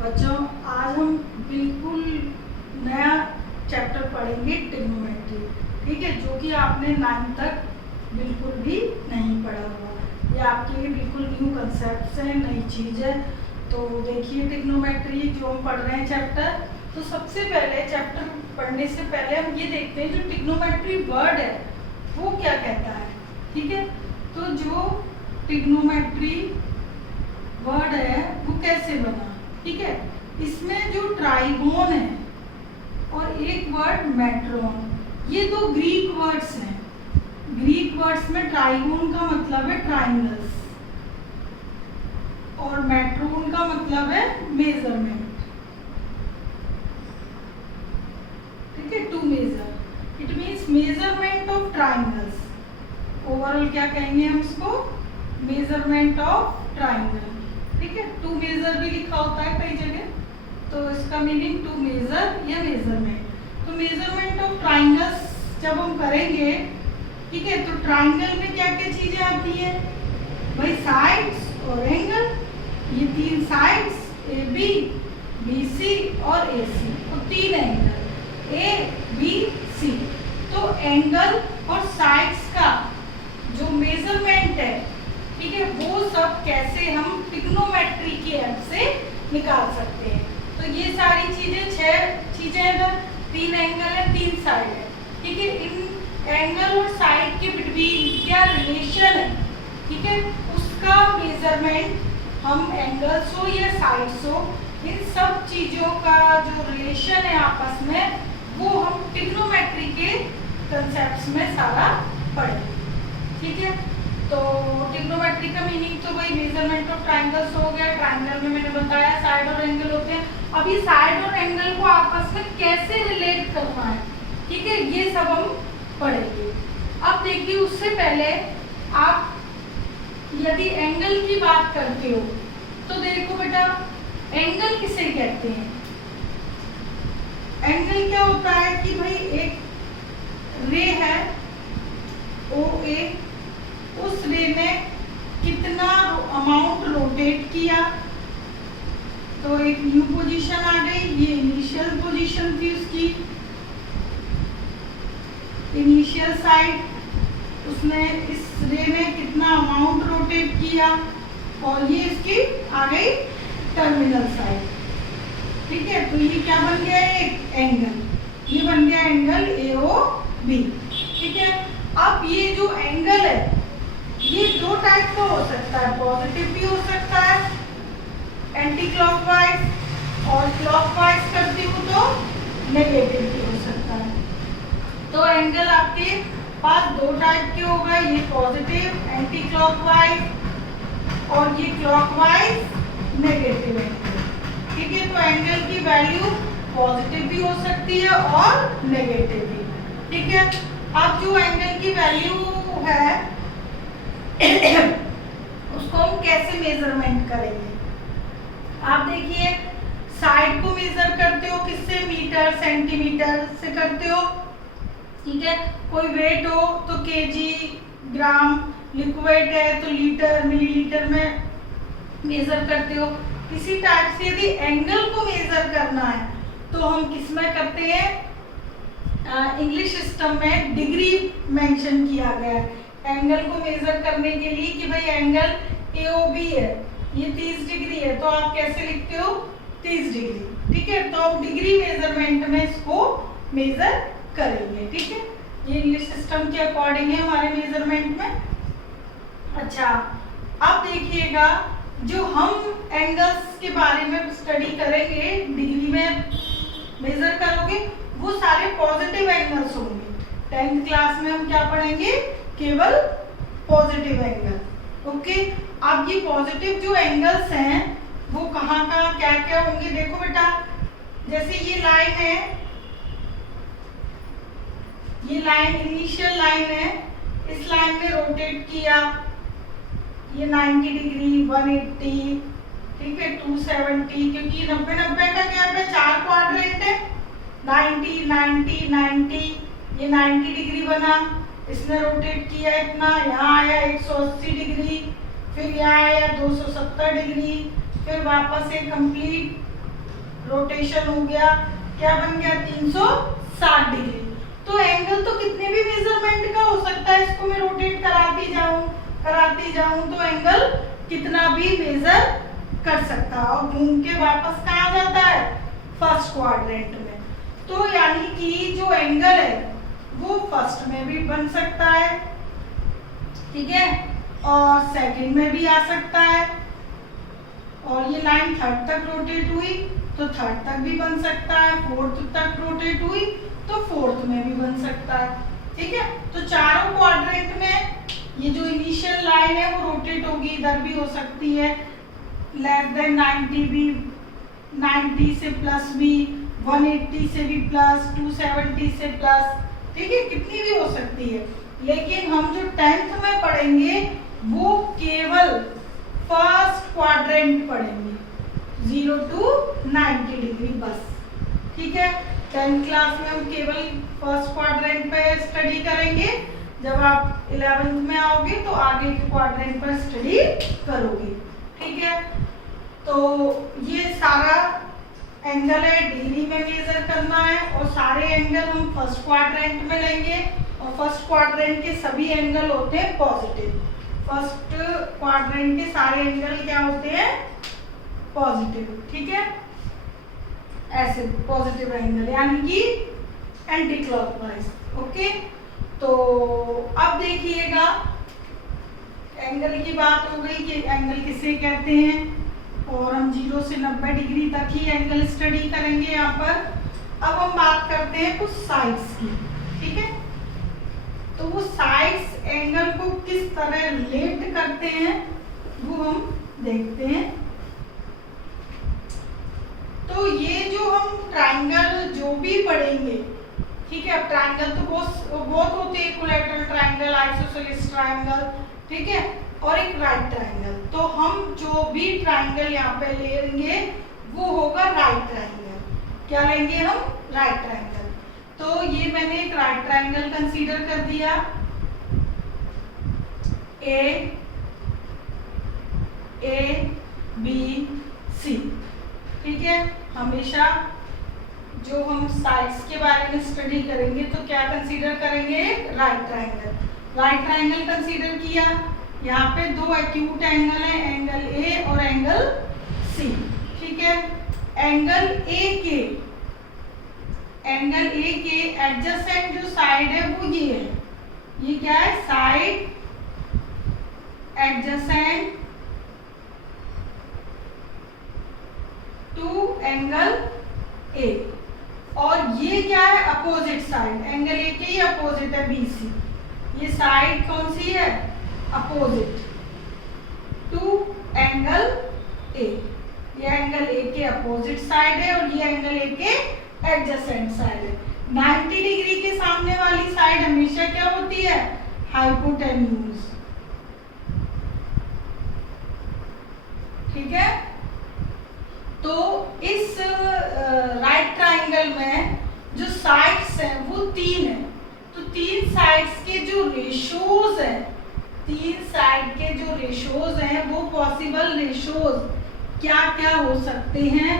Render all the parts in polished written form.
बच्चों, आज हम बिल्कुल नया चैप्टर पढ़ेंगे ट्रिग्नोमेट्री, ठीक है, जो कि आपने 9th तक बिल्कुल भी नहीं पढ़ा हुआ। ये आपके लिए बिल्कुल न्यू कंसेप्ट है, नई चीज़ है। तो देखिए, ट्रिग्नोमेट्री जो हम पढ़ रहे हैं चैप्टर, तो सबसे पहले चैप्टर पढ़ने से पहले हम ये देखते हैं जो ट्रिग्नोमेट्री वर्ड है वो क्या कहता है, ठीक है। तो जो ट्रिग्नोमेट्री वर्ड है वो कैसे बना, ठीक है। इसमें जो ट्राइगोन है और एक वर्ड मेट्रोन, ये दो ग्रीक वर्ड्स हैं। ग्रीक वर्ड्स में ट्राइगोन का मतलब है ट्राइंगल्स और मेट्रोन का मतलब है मेजरमेंट, ठीक है, to measure. It means measurement of triangles. Overall क्या कहेंगे हम इसको, मेजरमेंट ऑफ ट्राइंगल, ठीक है। टू मेजर भी लिखा होता है कई जगह, तो इसका मीनिंग टू मेजर या मेजरमेंट। तो मेजरमेंट ऑफ ट्राइंगल्स जब हम करेंगे, ठीक है, तो ट्राइंगल में क्या क्या चीजें आती है भाई, साइड्स और एंगल। ये तीन sides A B, B C और ए सी, और तीन एंगल ए बी सी। तो एंगल और साइड्स का जो मेजरमेंट है, ठीक है, वो सब कैसे हम ट्रिग्नोमेट्री की हेल्प से निकाल सकते हैं। तो ये सारी चीजें 6 चीजें हैं, 3 एंगल है, 3 साइड है, ठीक है। इन एंगल और साइड के बिटवीन क्या रिलेशन है, ठीक है, उसका मेजरमेंट हम एंगल्स हो या साइड्स हो, इन सब चीजों का जो रिलेशन है आपस में, वो हम ट्रिग्नोमेट्री के कंसेप्ट्स में सारा पढ़ेंगे, ठीक है। तो ट्रिग्नोमेट्री का मीनिंग तो वही मेजरमेंट ऑफ ट्राइंगल्स हो गया। ट्राइंगल में मैंने बताया साइड और एंगल होते हैं। अब ये साइड और एंगल को आपस में कैसे रिलेट करना है, ठीक है, ये सब हम पढ़ेंगे। अब देखिए, उससे पहले आप यदि एंगल की बात करते हो तो देखो बेटा, एंगल किसे कहते हैं। एंगल क्या होता है कि भाई एक रे है ओ ए, उस रे ने कितना अमाउंट रोटेट किया, तो एक न्यू पोजीशन आ गई। ये इनिशियल पोजीशन थी उसकी, इनिशियल साइड, उसने इस रे ने कितना अमाउंट रोटेट किया, और ये इसकी आ गई टर्मिनल साइड, ठीक है। तो ये क्या बन गया, एक एंगल, ये बन गया एंगल ए ओ बी, ठीक है। अब ये जो एंगल है ये 2 टाइप का हो सकता है, पॉजिटिव भी हो सकता है एंटी क्लॉकवाइज, और क्लॉकवाइज करती हूँ तो नेगेटिव भी हो सकता है। तो एंगल आपके पास 2 टाइप के हो गए, ये पॉजिटिव एंटी क्लॉकवाइज और ये क्लॉकवाइज नेगेटिव एंगल, ठीक है। तो एंगल की वैल्यू पॉजिटिव भी हो सकती है और नेगेटिव भी, ठीक है। अब जो एंगल की वैल्यू है उसको हम कैसे मेजरमेंट करेंगे। आप देखिए, साइड को मेजर करते हो किससे, मीटर सेंटीमीटर से करते हो, ठीक है। कोई वेट हो तो केजी, ग्राम, लिक्विड है तो लीटर, मिलीलीटर में मेजर करते हो। इसी टाइप से यदि एंगल को मेजर करना है तो हम किस में करते हैं, इंग्लिश सिस्टम में डिग्री मेंशन किया गया है एंगल को मेजर करने के लिए कि भाई एंगल AOB है, ये 30 डिग्री है, तो आप कैसे लिखते हो, 30 डिग्री, ठीक है। तो हम डिग्री मेजरमेंट में इसको मेजर करेंगे, ठीक है। ये इंग्लिश सिस्टम के अकॉर्डिंग है हमारे मेजरमेंट में। अच्छा, अब देखिएगा, जो हम एंगल्स के बारे में स्टडी करेंगे, डिग्री में मेजर करोगे, वो सारे पॉजिटिव एंगल्स होंगे। 10th क्लास में हम क्या पढ़ेंगे, केवल पॉजिटिव एंगल, ओके। अब ये पॉजिटिव जो एंगल्स हैं वो कहाँ कहाँ क्या क्या होंगे, देखो बेटा, जैसे ये लाइन है, ये लाइन इनिशियल लाइन है, इस लाइन में रोटेट किया, ये 90 डिग्री, 180, ठीक है, 270, क्योंकि 90-90 का गैप है, 4 क्वाड्रेंट है, 90 90 90, ये 90 डिग्री बना, इसने रोटेट किया इतना, यहाँ आया 180 डिग्री, फिर यहाँ आया 270 डिग्री, फिर वापस एक कंप्लीट रोटेशन हो गया, क्या बन गया 360 डिग्री। तो एंगल तो कितने भी मेजरमेंट का हो सकता है, इसको मैं रोटेट कराती जाऊं तो एंगल कितना भी मेजर कर सकता है और घूम के वापस कहाँ जाता है, फर्स्ट क्वाड्रेंट में। तो यानी कि जो एंगल है वो फर्स्ट में भी बन सकता है, ठीक है, और सेकंड में भी आ सकता है, और ये लाइन थर्ड तक रोटेट हुई तो थर्ड तक भी बन सकता है, फोर्थ तक रोटेट हुई तो फोर्थ में भी बन सकता है, ठीक है। तो चारों क्वाड्रेंट में ये जो इनिशियल लाइन है वो रोटेट होगी, इधर भी हो सकती है, लेस देन 90 भी, 90 से प्लस भी, 180 से भी प्लस, 270 से प्लस, ठीक है, कितनी भी हो सकती है। लेकिन हम जो 10th में पढ़ेंगे वो केवल फर्स्ट क्वाड्रेंट पढ़ेंगे, 0 to 90 डिग्री बस, ठीक है। 10th क्लास में हम केवल फर्स्ट क्वाड्रेंट पे स्टडी करेंगे, जब आप 11th में आओगे तो आगे के क्वाड्रेंट पर स्टडी करोगे, ठीक है। तो ये सारा एंगल है, डिग्री में मेजर करना है, और सारे एंगल हम फर्स्ट क्वाड्रेंट में लेंगे, और फर्स्ट क्वाड्रेंट के सभी एंगल होते हैं पॉजिटिव। फर्स्ट क्वाड्रेंट के सारे एंगल क्या होते हैं, पॉजिटिव, ठीक है, ऐसे पॉजिटिव एंगल यानी कि एंटी क्लॉकवाइज, ओके। तो अब देखिएगा, एंगल की बात हो गई कि एंगल किसे कहते हैं, और हम 0 से 90 डिग्री तक ही एंगल स्टडी करेंगे यहाँ पर। अब हम बात करते हैं कुछ साइड्स की, ठीक है। तो वो साइड्स एंगल को किस तरह रिलेट करते हैं वो हम देखते हैं। तो ये जो हम ट्राइंगल जो भी पढ़ेंगे, ठीक है, अब ट्राइंगल तो बहुत होते हैं, इक्विलैटरल ट्राइंगल, आइसोसेलेस ट्राइंगल, ठीक है, और एक राइट ट्राइंगल। तो हम जो भी ट्राइंगल यहाँ पे लेंगे वो होगा राइट ट्राइंगल। क्या लेंगे हम, राइट ट्राइंगल। तो ये मैंने एक राइट ट्राइंगल कंसीडर कर दिया, ए बी सी, ठीक है। हमेशा जो हम साइड्स के बारे में स्टडी करेंगे तो क्या कंसीडर करेंगे, right triangle. Right triangle consider किया, यहाँ पे दो एक्यूट एंगल है, एंगल ए और एंगल सी, ठीक है। एंगल ए के एडजेसेंट जो साइड है वो ये है, ये क्या है, side adjacent to angle A, और ये क्या है, अपोजिट साइड, एंगल ए के ही अपोजिट है बीसी। ये साइड कौन सी है, अपोजिट टू एंगल ए। ये एंगल ए के अपोजिट साइड है और ये एंगल ए के एडजेसेंट साइड है। 90 डिग्री के सामने वाली साइड हमेशा क्या होती है, हाइपोटेन्यूज, ठीक है। तो इस राइट ट्राइंगल में जो साइड्स हैं वो 3 है, तो 3 साइड्स के जो रेशोज हैं, 3 साइड के जो रेशोज हैं वो पॉसिबल रेशोज क्या क्या हो सकते हैं,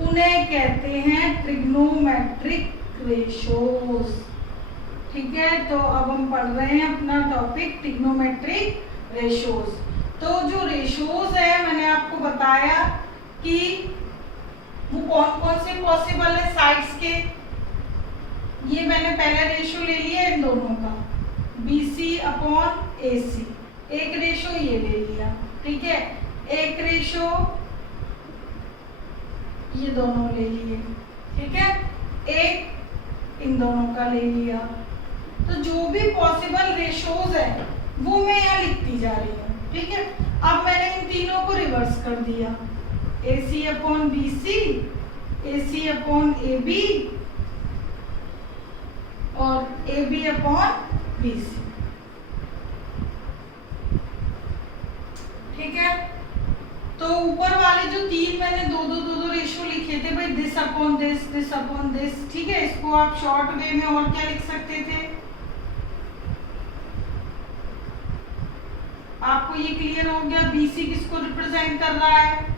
उन्हें कहते हैं ट्रिग्नोमेट्रिक रेशोज, ठीक है। तो अब हम पढ़ रहे हैं अपना टॉपिक ट्रिग्नोमेट्रिक रेशोज। तो जो रेशोज है मैंने आपको बताया कि वो कौन कौन से पॉसिबल है साइड्स के। ये मैंने पहले रेशो ले लिया इन दोनों का, BC अपॉन AC, एक रेशो ये ले लिया, ठीक है। एक रेशो ये दोनों ले लिए, ठीक है, एक इन दोनों का ले लिया। तो जो भी पॉसिबल रेशोज है वो मैं यहाँ लिखती जा रही हूँ, ठीक है। अब मैंने इन तीनों को रिवर्स कर दिया, AC upon BC, AC upon AB और AB अपॉन BC, ठीक है। तो ऊपर वाले जो 3 मैंने दो रेशो लिखे थे भाई, दिस अपॉन दिस, ठीक है। इसको आप शॉर्ट वे में और क्या लिख सकते थे, आपको ये क्लियर हो गया। BC किसको रिप्रेजेंट कर रहा है,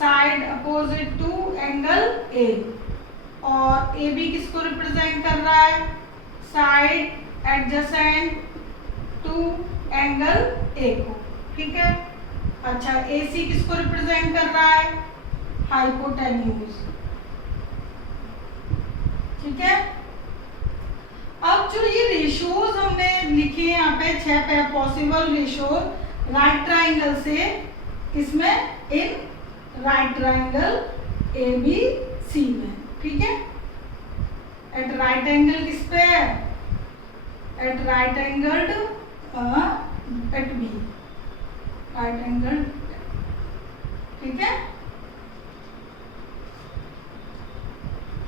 side opposite to angle A, और ए बी किसको रिप्रेजेंट कर रहा है, side adjacent to angle A को, ठीक है। अच्छा, ए सी किसको रिप्रेजेंट कर रहा है, हाइपोटेन्यूज, ठीक है। अब जो ये रेशोज हमने लिखे हैं यहाँ पे 6 पॉसिबल रेशोज राइट ट्राइंगल से, किसमें, in right triangle A B C में, ठीक है। एट राइट एंगल किस पे है, at right angled at B, right angle, ठीक है,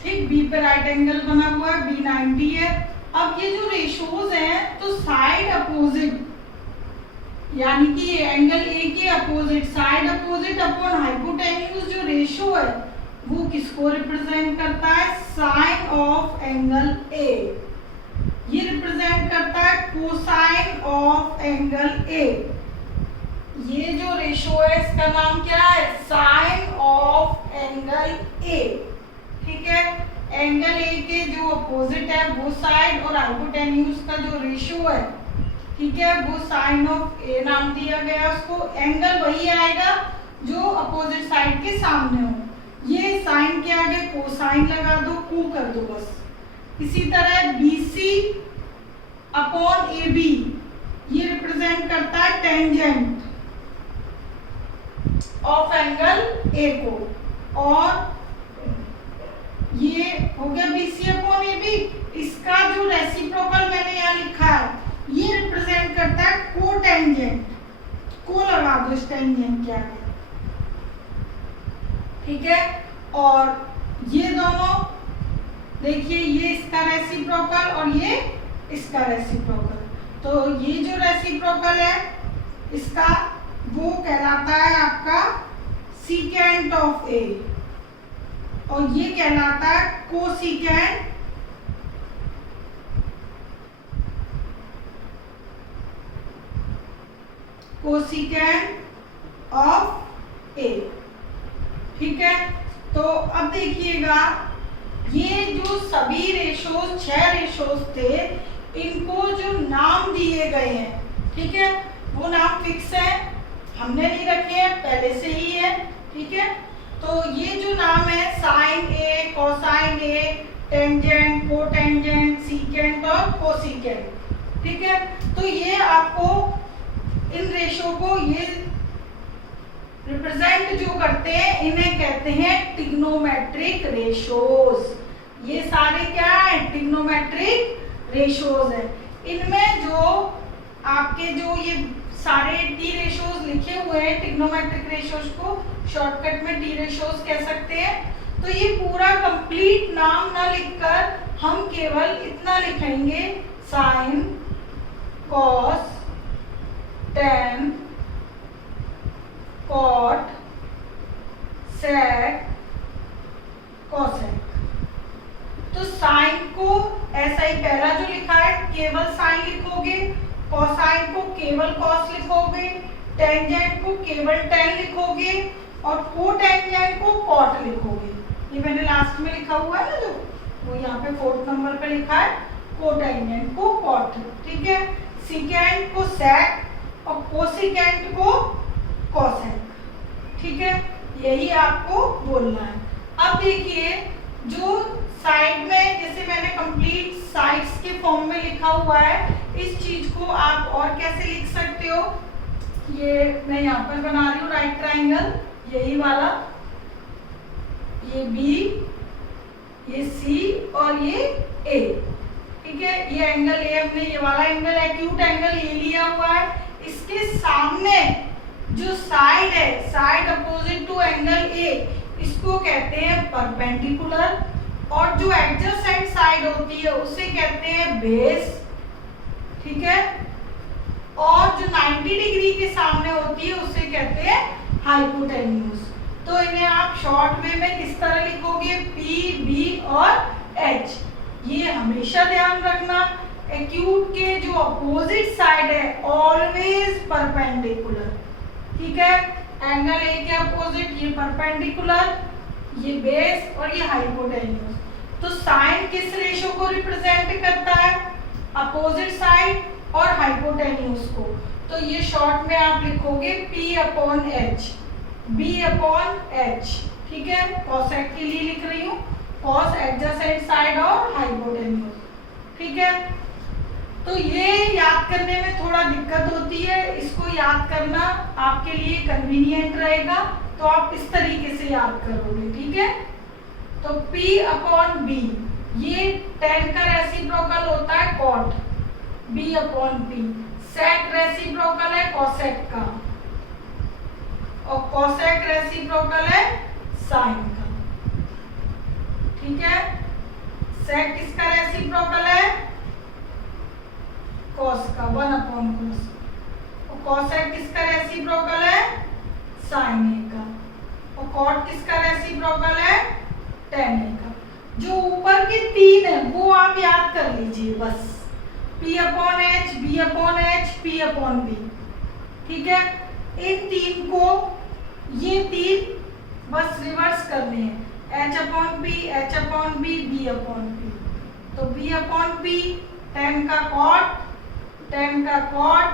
ठीक। बी पे राइट एंगल बना हुआ है, बी 90 है। अब ये जो रेशोज हैं तो साइड अपोजिट, यानी कि ये एंगल ए के opposite, side opposite upon hypotenuse जो रेशो है वो किसको रिप्रेजेंट करता है, साइन ऑफ एंगल ए। ये रिप्रेजेंट करता है कोसाइन ऑफ एंगल ए। ये जो रेशो है इसका नाम क्या है, साइन ऑफ एंगल ए, ठीक है। एंगल ए के जो अपोजिट है वो साइड, और हाइपोटेन्यूज का जो रेशियो है, ठीक है, वो साइन ऑफ ए नाम दिया गया उसको। एंगल वही आएगा जो अपोजिट साइड के सामने हो। ये साइन के आगे कोसाइन लगा दो, को कर दो बस। इसी तरह BC अपॉन AB ये रिप्रेजेंट करता है टेंजेंट ऑफ एंगल A को, और ये हो गया BC अपॉन AB। इसका जो रेसिप्रोकल मैंने यहाँ लिखा है ये रिप्रेजेंट करता है कोटेंजेंट, को लगा दो इस टेंजेंट के आगे, ठीक है। और ये दोनों देखिए, ये इसका रेसिप्रोकल और ये इसका रेसिप्रोकल, तो ये जो रेसिप्रोकल है इसका वो कहलाता है आपका सीकेंट ऑफ ए, और ये कहलाता है कोसिकेंट ऑफ ए, ठीक है। तो अब देखिएगा, ये जो सभी रेशोज 6 रेशोज थे, इनको जो नाम दिए गए हैं, ठीक है, वो नाम फिक्स है, हमने नहीं रखे हैं, पहले से ही है, ठीक है। तो ये जो नाम है साइन ए, कोसाइन ए, टेंजेंट, कोटेंजेंट, सीकेंट और कोसिकेंट, ठीक है। तो ये आपको इन रेशो को ये रिप्रेजेंट जो करते हैं इन्हें कहते हैं ट्रिग्नोमेट्रिक रेशोज। ये सारे क्या है, ट्रिग्नोमेट्रिक रेशोज है। इनमें जो आपके जो ये सारे टी रेशोज लिखे हुए हैं, ट्रिग्नोमेट्रिक रेशोज को शॉर्टकट में टी रेशोज कह सकते हैं। तो ये पूरा कंप्लीट नाम ना लिखकर हम केवल इतना लिखेंगे, साइन, कॉस, टेन, कॉट, सेक, कोसेक। तो साइन को ऐसा ही पहला जो लिखा है केवल साइन लिखोगे, कोसाइन को केवल कॉस लिखोगे, टेंजेंट को केवल टेन लिखोगे, और कोटेंजेंट को कॉट लिखोगे। ये मैंने लास्ट में लिखा हुआ है ना, जो वो यहाँ पे 4th नंबर पे लिखा है, कोटेंजेंट को कॉट, ठीक है। सीकेंट को सेक और कोसिकेंट को कोसेक, ठीक है। यही आपको बोलना है। अब देखिए, जो साइड में जैसे मैंने कंप्लीट साइड्स के फॉर्म में लिखा हुआ है, इस चीज को आप और कैसे लिख सकते हो, ये मैं यहाँ पर बना रही हूँ राइट ट्राइंगल, यही वाला, ये बी, ये सी और ये ए, ठीक है। ये एंगल ए हमने ये वाला एंगल एक्यूट एंगल ये लिया हुआ है। इसके सामने जो साइड है, side opposite to angle A, इसको कहते हैं परपेंडिकुलर, और जो एडजेसेंट साइड होती है उसे कहते हैं बेस, ठीक है। और जो 90 डिग्री के सामने होती है उसे कहते हैं हाइपोटेन्यूज। तो इन्हें आप शॉर्ट वे में किस तरह लिखोगे, पी, बी और एच। ये हमेशा ध्यान रखना, एक्यूट के जो अपोजिट साइड है ऑलवेज परपेंडिकुलर, ठीक है। एंगल ए के अपोजिट, ये परपेंडिकुलर, ये बेस और ये हाइपोटेन्यूज। तो साइन किस रेशो को रिप्रेजेंट करता है? अपोजिट साइड और हाइपोटेन्यूज को। तो ये शॉर्ट में आप लिखोगे P upon H, B upon H, ठीक है। कॉसेक के लिए लिख रही हूँ, कॉस एडजेसेंट साइड और हाइपोटेन्यूज, ठीक है। तो ये याद करने में थोड़ा दिक्कत होती है, इसको याद करना आपके लिए कन्वीनियंट रहेगा, तो आप इस तरीके से याद करोगे, ठीक है। तो P अपॉन B, ये tan का रेसिप्रोकल होता है cot, B upon P। sec reciprocal है cosec का, और cosec रेसिप्रोकल है sin का, ठीक है। sec किसका रेसिप्रोकल है? cos का, 1 अपॉन cos। और cosec किसका रेसिप्रोकल है? sin A का। और cot किसका रेसिप्रोकल है? tan A का। जो ऊपर के तीन है वो आप याद कर लीजिए बस, P upon H, B upon H, P upon B, ठीक है। इन तीन को, ये तीन बस रिवर्स करने हैं, H upon P, H upon B, B upon P। तो B अपॉन P, tan का cot, tan का cot,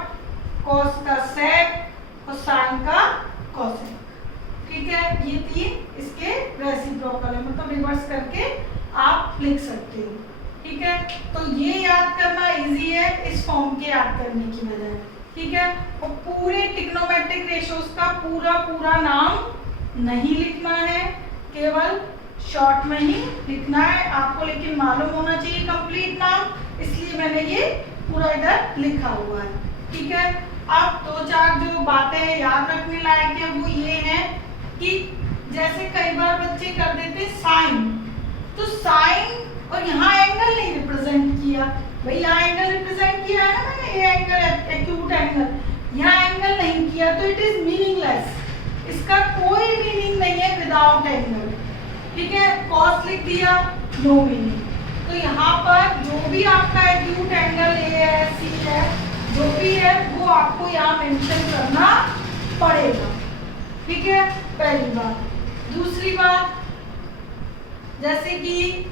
cos का sec और sin का cosec, ठीक है। ये तीन इसके रेसिप्रोकल है, मतलब रिवर्स करके आप लिख सकते हो, ठीक है। तो ये याद करना इजी है इस फॉर्म के याद करने की बजाय, ठीक है। और पूरे ट्रिग्नोमेट्रिक रेशियोज का पूरा नाम नहीं लिखना है, केवल शॉर्ट में ही लिखना है आपको, लेकिन मालूम होना चाहिए कंप्लीट नाम, इसलिए मैंने ये पूरा इधर लिखा हुआ है, ठीक है। अब दो चार जो बातें याद रखने लायक है वो ये है कि जैसे कई बार बच्चे कर देते साइन, तो साइन और यहाँ एंगल नहीं रिप्रेजेंट किया, भाई यहाँ एंगल रिप्रेजेंट किया है ना मैंने, ये एंगल एक्यूट एंगल, यहाँ एंगल नहीं किया तो इट इज मीनिंगलेस, इसका कोई मीनिंग नहीं है विदाउट एंगल, ठीक है। कॉस लिख दिया, नो मीनिंग। तो यहाँ पर जो भी आपका एक्यूट एंगल ए है, सी है, जो भी है वो आपको यहाँ मेंशन करना पड़ेगा, ठीक है, पहली बात। दूसरी बात, जैसे कि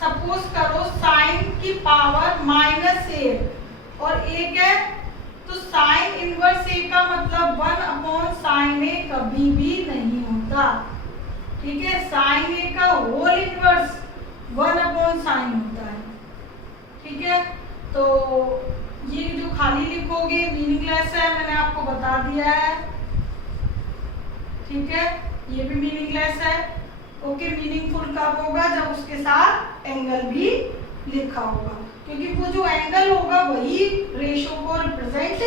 सपोज करो साइन की पावर -a और एक है, तो साइन इनवर्स ए का मतलब 1 अपॉन साइन ए कभी भी नहीं होता, ठीक है। साइन ए का होल इनवर्स 1 अपॉन साइन होता है, ठीक है। तो ये जो खाली लिखोगे मीनिंगलेस है, मैंने आपको बता दिया है, ठीक है। ये भी मीनिंगलेस है, ओके। मीनिंगफुल कब होगा? जब उसके साथ एंगल भी लिखा होगा, क्योंकि वो जो एंगल होगा वही रेशो को रिप्रेजेंट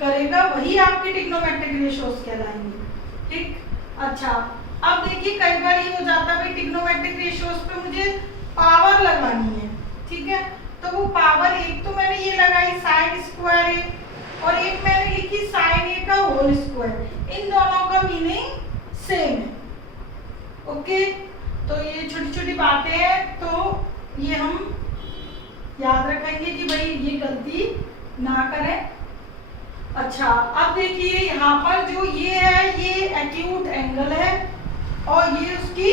करेगा, वही आपके ट्रिग्नोमेट्रिक रेशोस कहलाएंगे, ठीक। अच्छा, अब देखिए कई बार ये हो जाता है भाई ट्रिग्नोमेट्रिक रेशोस पे मुझे पावर लगानी है, ठीक है। तो वो पावर, एक तो मैंने ये लगाई साइन स्क्वायर ए और एक मैंने लिखी साइन ए का होल स्क्वायर, इन दोनों का मीनिंग सेम है, ओके। तो ये छोटी छोटी बातें हैं, तो ये हम याद रखेंगे कि भाई ये गलती ना करें। अच्छा, अब देखिए यहाँ पर जो ये है, ये एक्यूट एंगल है और ये उसकी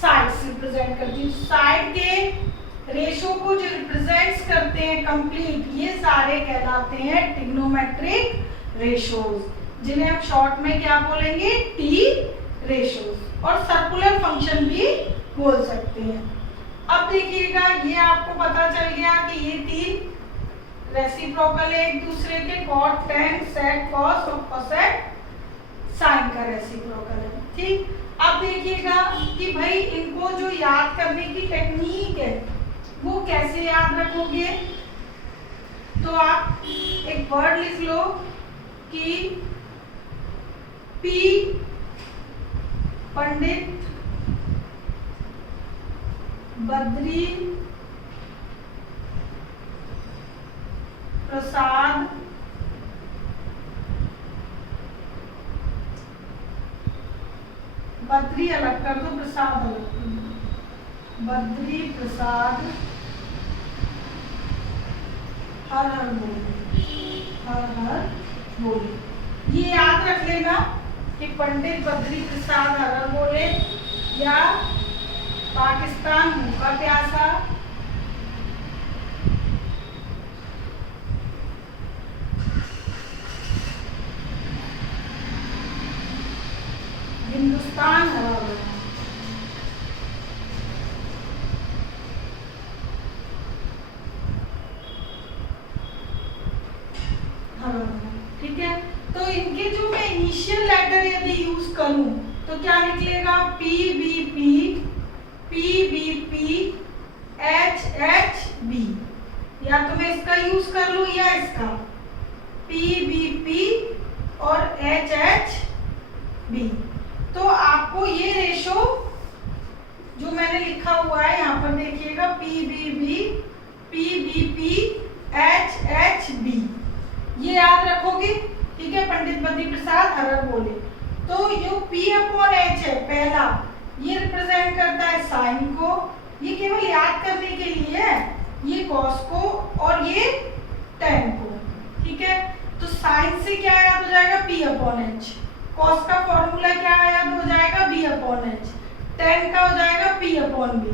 साइड से रिप्रेजेंट करती है। साइड के रेशो को जो रिप्रेजेंट्स करते हैं कंप्लीट, ये सारे कहलाते हैं ट्रिग्नोमेट्रिक रेशोज, जिन्हें हम शॉर्ट में क्या बोलेंगे? टी रेशोज, और सर्कुलर फंक्शन भी बोल सकते हैं। अब देखिएगा, ये आपको पता चल गया कि ये तीन रेसिप्रोकल है एक दूसरे के, cot, tan, sec, cos और cosec sin का रेसिप्रोकल है, ठीक। अब देखिएगा कि भाई इनको जो याद करने की टेक्निक है वो कैसे याद रखोगे? तो आप एक वर्ड लिख लो कि P पंडित बद्री प्रसाद बद्री अलग कर दो, प्रसाद अलग कर दो, बद्री प्रसाद हर हर बोल, हर हर बोले। ये याद रख लेना कि पंडित बद्री प्रसाद हरर बोले या पाकिस्तान भूखा प्यासा, हिंदुस्तान हरा भरा। ठीक है, तो इनके जो मैं इनिशियल लेटर यदि यूज करूं तो क्या निकलेगा? PBP, PBP, HHB, या तो मैं इसका यूज कर लूं या इसका PBP और HHB। तो आपको ये रेशो जो मैंने लिखा हुआ है यहाँ पर देखिएगा, PBB, PBP, HHB, ये याद रखोगे। ठीक है, पंडित बद्री प्रसाद हरर बोले। तो जो P/H है पहला, ये रिप्रेजेंट करता है साइन को, ये केवल याद करने के लिए है, ये कॉस को और ये टेन को। ठीक है, तो साइन से क्या याद हो जाएगा? P/H, कॉस का फॉर्मूला क्या याद हो जाएगा? B/H, टेन का हो जाएगा P/B।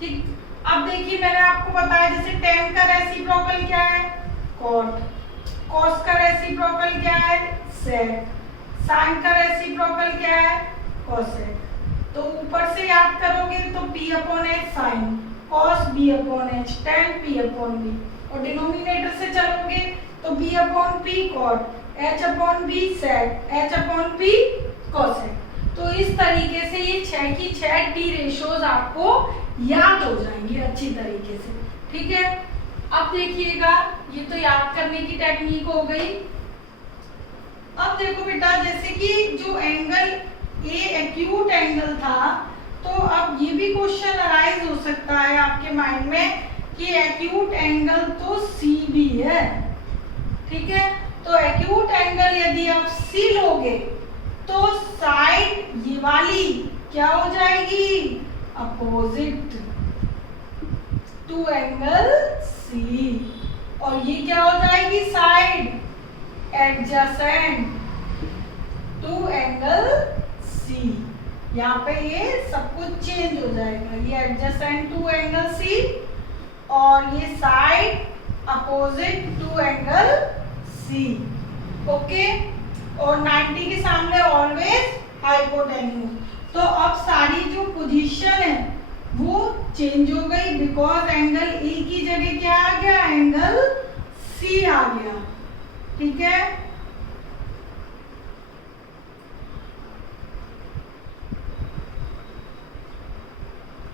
ठीक, अब देखिए मैंने आपको बताया जैसे टेन का रेसिप्रोकल क्या है? कॉट, कॉस का रेसिप्रोकल क्या है? सेक, साइन का रेसिप्रोकल क्या है? कोसेक। तो ऊपर से याद करोगे तो P/H sign, cos B/H, ten P/B, और डिनोमिनेटर से चलोगे तो B/P कॉट, H/B सेक, H/P कोसेक। तो इस तरीके से ये 6 की 6 टी रेशोज आपको याद हो जाएंगी अच्छी तरीके से। ठीक है, अब देखिएगा ये तो याद करने की टेक्निक हो गई। अब देखो बेटा, जैसे कि जो एंगल ए एक्यूट एंगल था, तो अब ये भी क्वेश्चन अराइज हो सकता है आपके माइंड में कि एक्यूट एंगल तो सी भी है। ठीक है, तो एक्यूट एंगल यदि आप सी लोगे तो साइड ये वाली क्या हो जाएगी? अपोजिट टू एंगल सी, और ये क्या हो जाएगी? Side adjacent to angle C. यहाँ पे ये सब कुछ चेंज हो जाएगा, ये एडजेसेंट टू एंगल सी और ये side opposite to angle C. Okay, और 90 के सामने ऑलवेज हाइपोटेन्यूज। तो अब सारी जो पोजीशन है वो चेंज हो गई, बिकॉज एंगल ए की जगह क्या आ गया? एंगल सी आ गया। ठीक है,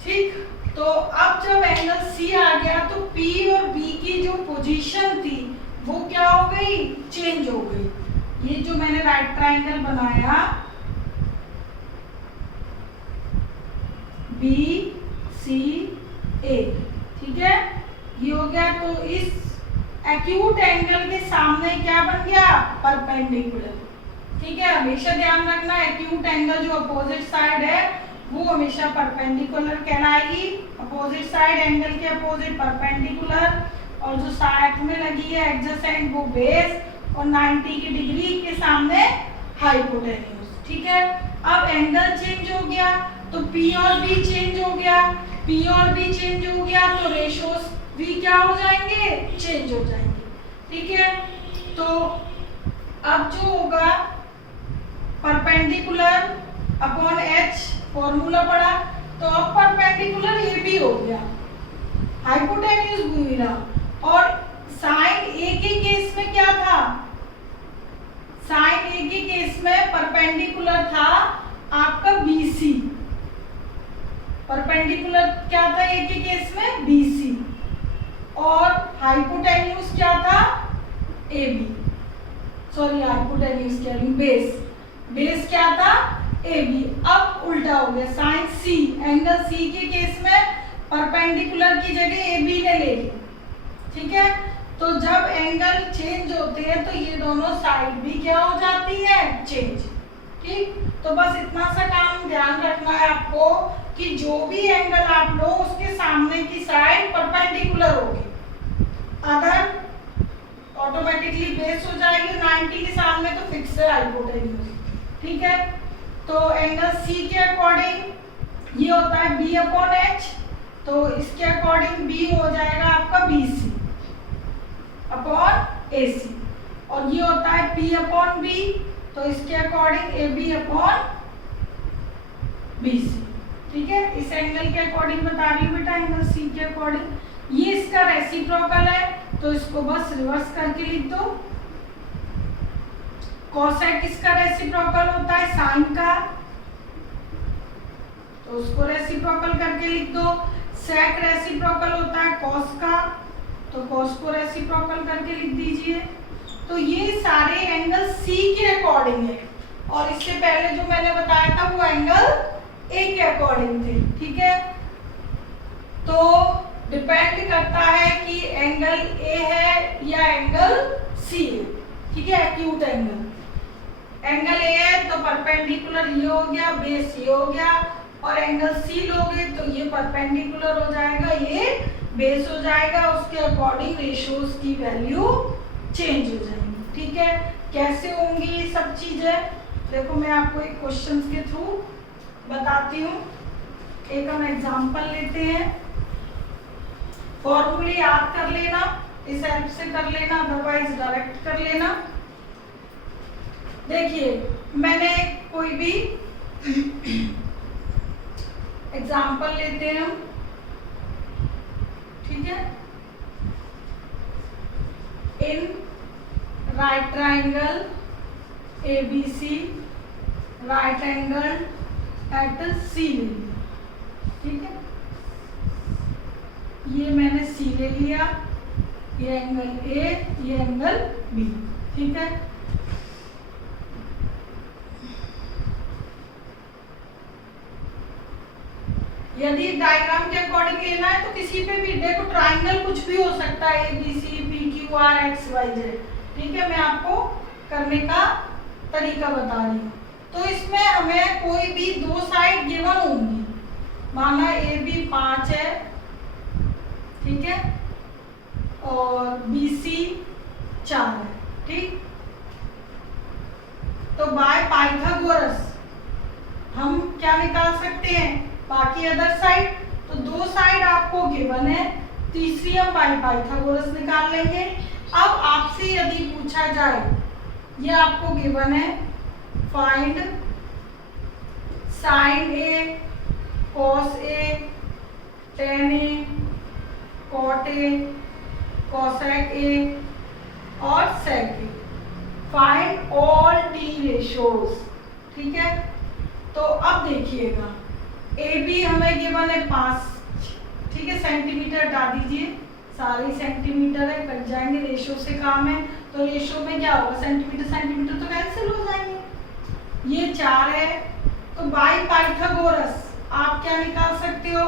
ठीक, तो अब जब एंगल सी आ गया तो पी और बी की जो पोजीशन थी वो क्या हो गई? चेंज हो गई। ये जो मैंने राइट ट्राइंगल बनाया बी सी ए, ठीक है, ये हो गया। तो इस एक्यूट एंगल के सामने क्या बन गया? परपेंडिकुलर। ठीक है, हमेशा ध्यान रखना एक्यूट एंगल जो अपोजिट साइड है वो हमेशा परपेंडिकुलर कहलाएगी। अपोजिट साइड एंगल के अपोजिट परपेंडिकुलर, और जो साइड में लगी है एडजेसेंट वो बेस, और 90 की डिग्री के सामने हाइपोटेन्यूज। ठीक है, अब एंगल चेंज हो गया तो P और B चेंज हो गया, P और B चेंज हो गया तो रेशोस भी क्या हो जाएंगे? चेंज हो जाएंगे। ठीक है, तो अब जो होगा परपेंडिकुलर अपॉन H फॉर्मूला पड़ा, तो अब परपेंडिकुलर ये भी हो गया, हाइपोटेन्यूज भी मिला। और साइन ए के केस में क्या था? साइन ए के केस में परपेंडिकुलर था आपका BC, परपेंडिकुलर क्या था ए के केस में? BC, और हाइपोटेन्यूज क्या था? AB, सॉरी हाइपोटेन्यूज क्या रही? बेस, बेस क्या था? AB। अब उल्टा हो गया, साइन C, एंगल C के केस में परपेंडिकुलर की जगह AB ने ले ली। ठीक है, तो जब एंगल चेंज होते हैं तो ये दोनों साइड भी क्या हो जाती है? चेंज। ठीक, तो बस इतना सा काम ध्यान रखना है आपको कि जो भी एंगल आप लो उसके सामने की साइड परपेंडिकुलर होगी, अदर ऑटोमेटिकली बेस हो जाएगी, 90 के सामने तो फिक्स है हाइपोटेन्यूज। ठीक है, तो एंगल सी के अकॉर्डिंग ये होता है बी अपॉन एच, तो इसके अकॉर्डिंग बी हो जाएगा आपका बी सी अपॉन ए सी, और ये होता है पी अपॉन बी, तो इसके according A B upon B C. ठीक है, इस एंगल के अकॉर्डिंग बता रही हूँ बेटा, एंगल सी के अकॉर्डिंग। ये इसका रेसिप्रोकल है, तो इसको बस रिवर्स करके लिख दो। कोसेक इसका रेसिप्रोकल होता है साइन का, तो उसको रेसिप्रोकल करके लिख दो। सेक रेसिप्रोकल होता है कॉस का, तो कॉस को रेसिप्रोकल करके लिख दीजिए। तो ये सारे एंगल सी के अकॉर्डिंग है, और इससे पहले जो मैंने बताया था वो एंगल ए के अकॉर्डिंग थे। ठीक है, तो डिपेंड करता है कि एंगल ए है या एंगल सी है। ठीक है, एक्यूट एंगल ए है तो परपेंडिकुलर ये हो गया, बेस ये हो गया, और एंगल सी लोगे तो ये परपेंडिकुलर हो जाएगा, ये बेस हो जाएगा, उसके अकॉर्डिंग रेशियोज की वैल्यू चेंज हो जाएंगी। ठीक है, कैसे होंगी ये सब चीजें, देखो मैं आपको एक क्वेश्चन के थ्रू बताती हूँ। एक हम एग्जांपल लेते हैं, फॉर्मूले याद कर लेना, इस हेल्प से कर लेना, अदरवाइज डायरेक्ट कर लेना। देखिए मैंने कोई भी एग्जांपल लेते हैं हम। ठीक है, in right triangle ABC, right angle at C ले लिया। ठीक है, ये मैंने C ले लिया, ये एंगल A, ये एंगल B। ठीक है, यदि डायग्राम के अकॉर्डिंग लेना है तो किसी पे भी देखो, ट्राइंगल कुछ भी हो सकता है, ABC, PQR XYZ। ठीक है, मैं आपको करने का तरीका बता रही हूँ। तो इसमें हमें कोई भी दो साइड गिवन होंगी, माना AB 5 है, ठीक है, और BC 4 है। ठीक, तो बाय पाइथागोरस हम क्या निकाल सकते हैं, बाकी अदर साइड। तो दो साइड आपको गिवन है, तीसरी हम बाय पाइथागोरस निकाल लेंगे। अब आपसे यदि पूछा जाए, ये आपको गिवन है, find sine A, cos A, tan A, cot A, cosec A और sec A. Find all T ratios. ठीक है, तो अब देखिएगा ए बी हमें गिवन है 5। ठीक है, सेंटीमीटर डाल दीजिए, सारे सेंटीमीटर है, कट जाएंगे, रेशियो से काम है, तो रेशियो में क्या होगा, सेंटीमीटर सेंटीमीटर तो कैंसिल हो जाएंगे। ये 4 है, तो बाय पाइथागोरस आप क्या निकाल सकते हो,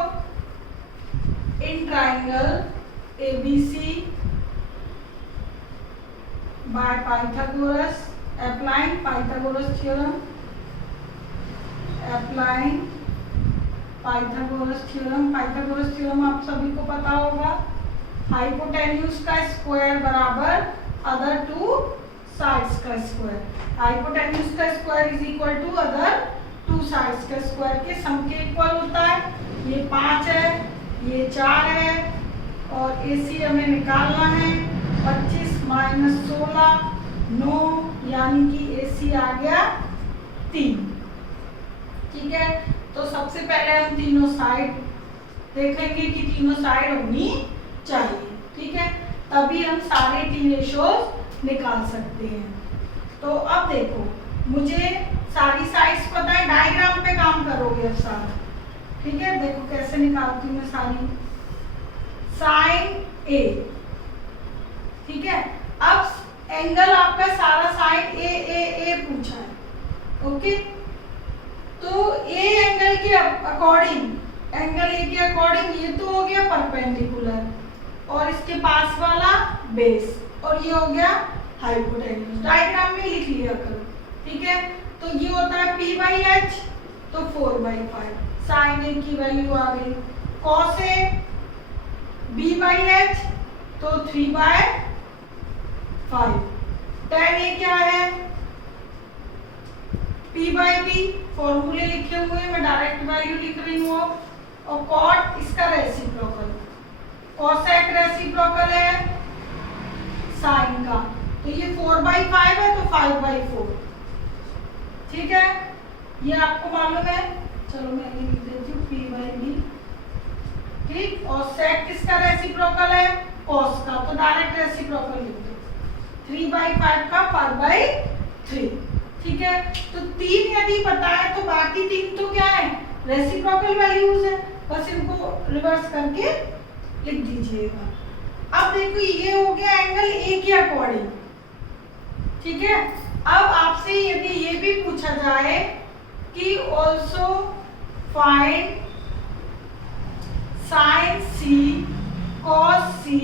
in triangle ABC by Pythagoras, applying Pythagoras theorem, applying Pythagoras theorem. Pythagoras theorem आप सभी को पता होगा, हाइपोटेन्यूज का स्क्वायर बराबर अदर टू साइड्स का स्क्वायर। हाइपोटेन्यूज का square is equal to other two sides का स्क्वायर के सम के इक्वल होता है। ये 5 है, ये 4 है, और AC हमें निकालना है 25 माइनस 16 9, यानी कि AC आ गया 3। ठीक है, तो सबसे पहले हम तीनों साइड देखेंगे कि तीनों साइड होनी चाहिए। ठीक है, तभी हम सारे टी रेशियोज निकाल सकते हैं। तो अब देखो, मुझे सारी साइड्स पता है, डायग्राम पे काम करोगे अब सारा। ठीक है, देखो कैसे निकालती हूँ मैं सारी। साइन ए, ठीक है, अब एंगल आपका सारा साइन ए पूछा है। ओके, तो ए एंगल के अकॉर्डिंग, एंगल ए के अकॉर्डिंग ये तो हो गया परपेंडिकुलर, और इसके पास वाला बेस, और ये हो गया हाइपोटेन्यूज। डायग्राम में लिख लिया करो। ठीक है, तो ये होता है P/H, तो 4/5 साइन ए की वैल्यू आ गई। कॉस ए B/H, तो 3/5 5। tan A क्या है? P/B, फॉर्मूले लिखे हुए हैं, मैं डायरेक्ट वैल्यू लिख रही हूँ। और cot इसका रेसिप्रोकल, cosec रेसिप्रोकल है sin का, तो ये 4/5 है तो 5/4। ठीक है, ये आपको मालूम है। चलो मैं ये लिख देती हूँ P/B। ठीक, और sec किसका रेसिप्रोकल है? cos का, तो डायरेक्ट रेसिप्रोकल लिख दो। 3/5 का 5/3। ठीक है, तो 3 यदि पता है तो बाकी 3 तो क्या है? रेसिप्रोकल वैल्यूज है, बस इनको रिवर्स करके लिख दीजिएगा। अब देखो ये हो गया एंगल ए के अकॉर्डिंग। ठीक है, अब आपसे यदि ये भी पूछा जाए कि ऑल्सो फाइंड साइन सी कॉस सी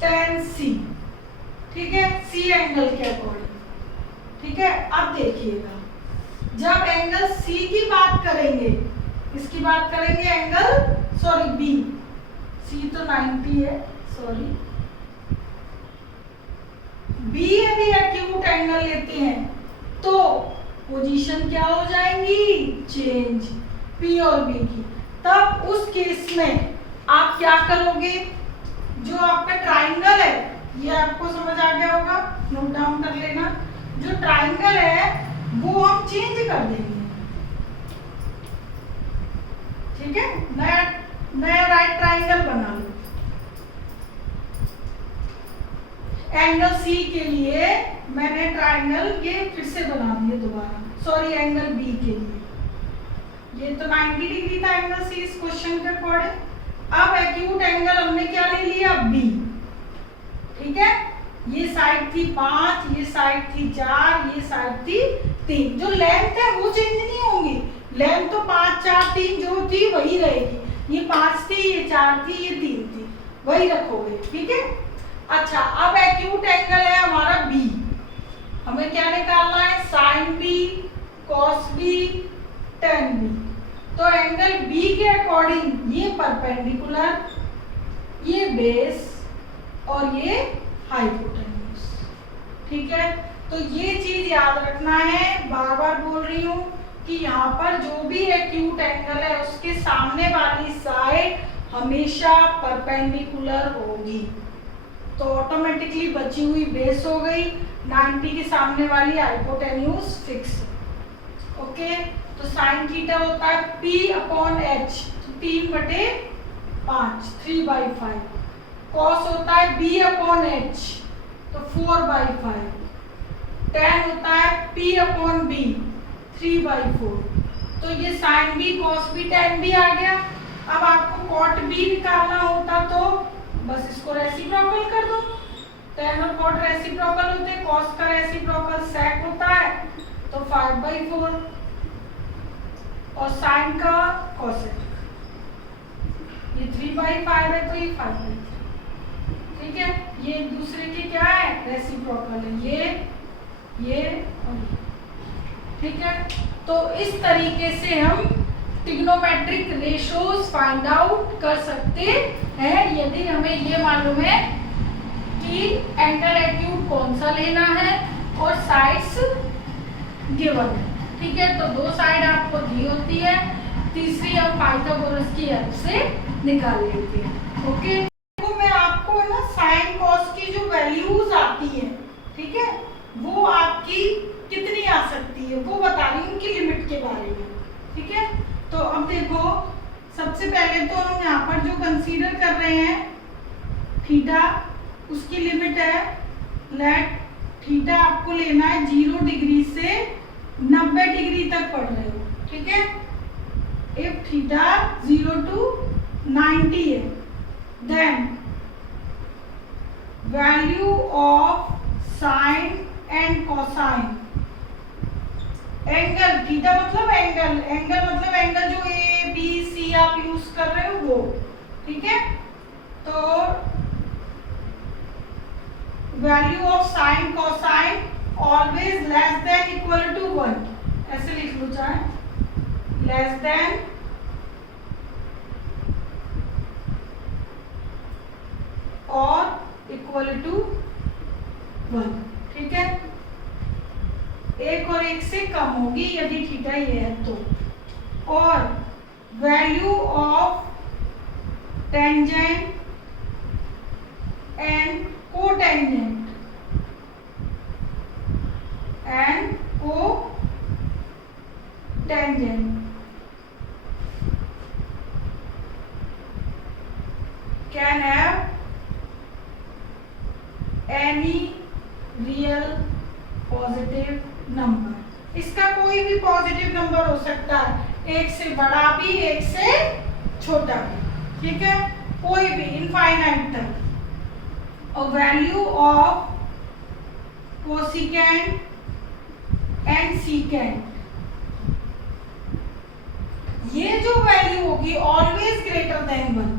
टेन सी। ठीक है, सी एंगल के अकॉर्डिंग। ठीक है, अब देखिएगा, जब एंगल सी की बात करेंगे, इसकी बात करेंगे एंगल सॉरी बी, सी तो 90 है, सॉरी बी यदि एक्यूट एंगल लेते हैं तो पोजीशन क्या हो जाएंगी? चेंज, पी और बी की। तब उस केस में आप क्या करोगे? जो आपका ट्राइंगल है, ये आपको समझ आ गया होगा, नोट डाउन कर लेना। जो ट्राइंगल है वो हम चेंज कर देंगे। ठीक है, नया नया राइट ट्राइंगल बना लो। एंगल सी के लिए मैंने ट्राइंगल ये फिर से बना दिए दोबारा, सॉरी एंगल बी के लिए। ये तो 90 डिग्री था एंगल सी इस क्वेश्चन के अकॉर्डिंग। अब एक्यूट एंगल हमने क्या ले लिया? बी। ठीक है, ये साइड थी 5, ये साइड थी 4, ये साइड थी 3। जो लेंथ है वो चेंज नहीं होंगी, लेंथ तो 5 4 3 जो थी वही रहेगी। ये 5 थी, ये 4 थी, ये 3 थी, वही रखोगे। ठीक है, अच्छा अब एक्यूट एंगल है हमारा बी, हमें क्या निकालना है? Sine B cos B tan B. तो एंगल बी के अकॉर्डिंग ये परपेंडिकुलर, ये बेस और ये हाइपोटेन्यूज। ठीक है, तो ये चीज याद रखना है, बार बार बोल रही हूँ कि यहाँ पर जो भी एक्यूट एंगल है उसके सामने वाली साइड हमेशा परपेंडिकुलर होगी। तो ऑटोमेटिकली बची हुई बेस हो गई, 90 के सामने वाली हाइपोटेन्यूज फिक्स। ओके, तो साइन थीटा होता है P/H, 3/5, 3/5। कॉस होता है B/H, तो 4/5। tan होता है P/B, 3/4। तो ये sine B cos B tan B आ गया। अब आपको कॉट बी निकालना होता तो बस इसको रेसिप्रोकल कर दो। tan और कॉट रेसिप्रोकल होते हैं, कॉस का रेसिप्रोकल sec होता है तो 5/4 और साइन का cosec, ये 3/5 है तो ये 5/3। ठीक है, ये एक दूसरे के क्या है? रेसिप्रोकल है, ये और ये। ठीक है, तो इस तरीके से हम ट्रिग्नोमेट्रिक रेशोज फाइंड आउट कर सकते हैं यदि हमें ये मालूम है कि एंगल एक्यूट कौन सा लेना है और साइड्स गिवन है। ठीक है, तो 2 साइड आपको दी होती है, तीसरी हम पाइथागोरस की हेल्प से निकाल लेते हैं। ओके, तो मैं आपको ना साइन कॉस की जो वैल्यूज आती है, ठीक है, वो आपकी कितनी आ सकती है वो बता रही हूँ, उनकी लिमिट के बारे में। ठीक है, तो अब देखो, सबसे पहले तो हम यहाँ पर जो कंसीडर कर रहे हैं थीटा, उसकी लिमिट है, लेट थीटा आपको लेना है 0 डिग्री से 90 डिग्री तक पढ़ रहे हो। ठीक है, इफ थीटा 0 to 90 है, then value of sine and cosine, angle theta मतलब एंगल, एंगल मतलब एंगल जो ए बी सी आप यूज कर रहे हो वो। ठीक है, तो value of sine cosine always less than equal to 1, ऐसे लिख लो, चाहे लेस देन और इक्वल टू 1। होगी यदि थीटा ये है तो, और value of tangent and cotangent can have any real positive number. इसका कोई भी पॉजिटिव नंबर हो सकता है, एक से बड़ा भी एक से छोटा भी, ठीक है, कोई भी इनफाइनाइट तक। और value of cosecant and secant, ये जो वैल्यू होगी always greater than 1,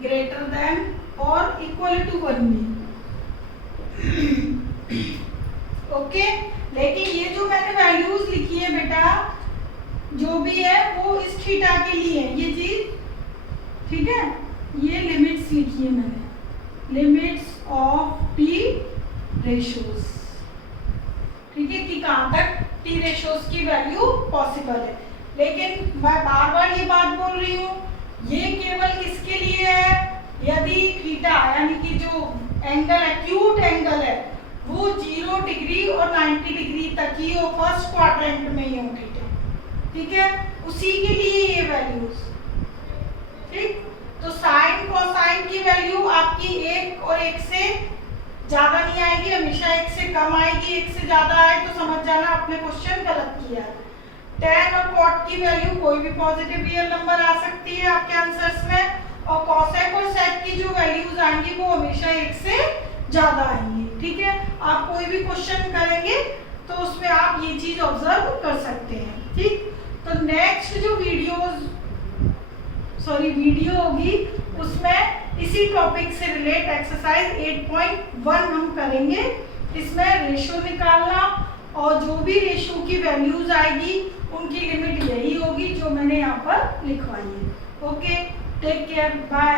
greater than और इक्वल टू 1 में। ओके, लेकिन ये जो मैंने वैल्यूज लिखी है बेटा, जो भी है वो इस थीटा के लिए है ये चीज, ठीक है, ये लिमिट्स लिखी है मैंने, लिमिट्स ऑफ टी रेशोज, ठीक है, कि कहां तक टी रेशोज की वैल्यू पॉसिबल है। लेकिन मैं बार बार ये बात बोल रही हूँ, ये केवल किसके लिए है, यदि थीटा यानी कि जो एंगल एक्यूट एंगल है वो 0 डिग्री और 90 डिग्री तक ही हो, फर्स्ट क्वाड्रेंट में ही हो थीटा, ठीक है, उसी के लिए ये वैल्यूज, ठीक। तो साइन कोसाइन की वैल्यू आपकी 1 और 1 से ज्यादा नहीं आएगी, हमेशा 1 से कम आएगी, 1 से ज्यादा आए तो समझ जाना आपने क्वेश्चन गलत किया है। tan और cot की वैल्यू कोई भी पॉजिटिव रियल नंबर आ सकती है आपके आंसर्स में, और cosec और sec की जो वैल्यूज आएंगी वो हमेशा 1 से ज्यादा आएंगी, ठीक है। आप कोई भी क्वेश्चन करेंगे तो उसमें आप ये चीज ऑब्जर्व कर सकते हैं, ठीक। तो नेक्स्ट जो वीडियो होगी उसमें इसी टॉपिक से रिलेट एक्सरसाइज 8.1 हम करेंगे। इसमें रेशो निकालना और जो भी रेशो की वैल्यूज आएगी उनकी लिमिट यही होगी जो मैंने यहाँ पर लिखवाई है। Okay, take care, bye.